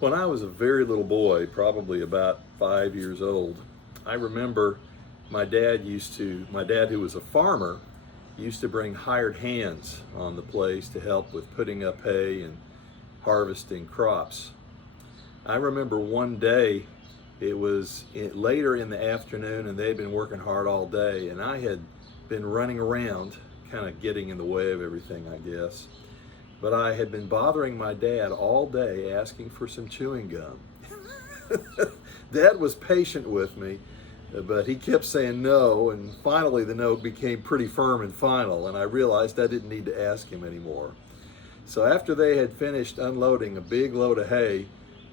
When I was a very little boy, probably about 5 years old, I remember my dad who was a farmer, used to bring hired hands on the place to help with putting up hay and harvesting crops. I remember one day, it was later in the afternoon and they'd been working hard all day, and I had been running around, kind of getting in the way of everything, I guess. But I had been bothering my dad all day asking for some chewing gum. Dad was patient with me, but he kept saying no, and finally the no became pretty firm and final, and I realized I didn't need to ask him anymore. So after they had finished unloading a big load of hay,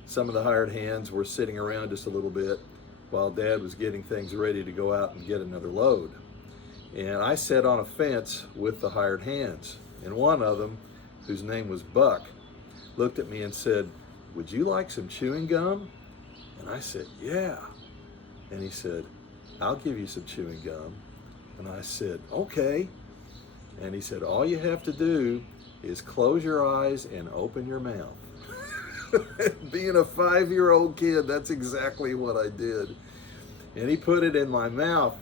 some of the hired hands were sitting around just a little bit while Dad was getting things ready to go out and get another load. And I sat on a fence with the hired hands, and one of them, whose name was Buck, looked at me and said, "Would you like some chewing gum?" And I said, "Yeah." And he said, "I'll give you some chewing gum." And I said, "Okay." And he said, "All you have to do is close your eyes and open your mouth." Being a 5-year-old kid, that's exactly what I did. And he put it in my mouth,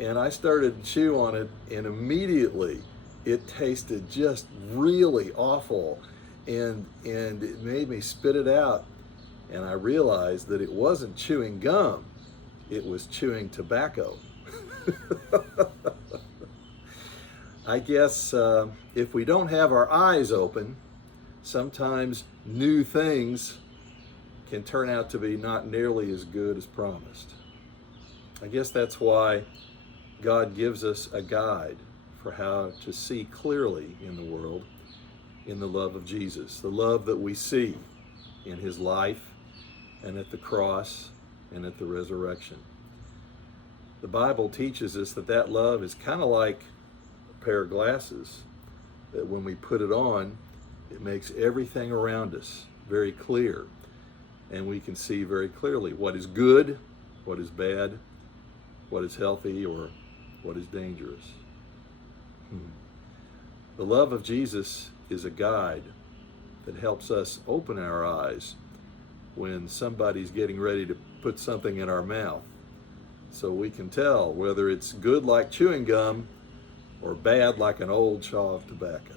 and I started to chew on it, and immediately it tasted just really awful, and it made me spit it out. And I realized that it wasn't chewing gum, it was chewing tobacco. I guess if we don't have our eyes open, sometimes new things can turn out to be not nearly as good as promised. I guess that's why God gives us a guide for how to see clearly in the world, in the love of Jesus, the love that we see in his life and at the cross and at the resurrection. The Bible teaches us that that love is kind of like a pair of glasses, that when we put it on, it makes everything around us very clear, and we can see very clearly what is good, what is bad, what is healthy, or what is dangerous. The love of Jesus is a guide that helps us open our eyes when somebody's getting ready to put something in our mouth, so we can tell whether it's good like chewing gum or bad like an old chaw of tobacco.